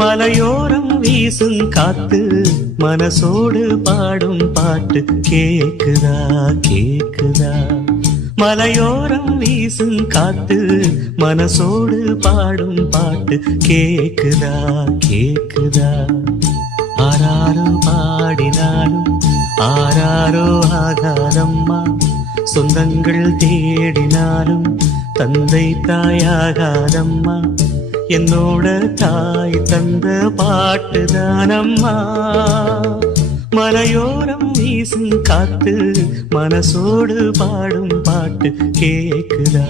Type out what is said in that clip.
மலையோரம் வீசும் காத்து மனசோடு பாடும் பாட்டு கேக்குதா கேக்குதா. மலையோரம் வீசும் காத்து மனசோடு பாடும் பாட்டு கேக்குதா கேக்குதா. ஆராரோ பாடினாலும் ஆராரோ ஆகாதம்மா, சொந்தங்கள் தேடினாலும் தந்தை தாயாகாதம்மா. என்னோட தாய் தந்த பாட்டுதானம்மா. மலையோரம் வீசும் காத்து மனசோடு பாடும் பாட்டு கேக்குதா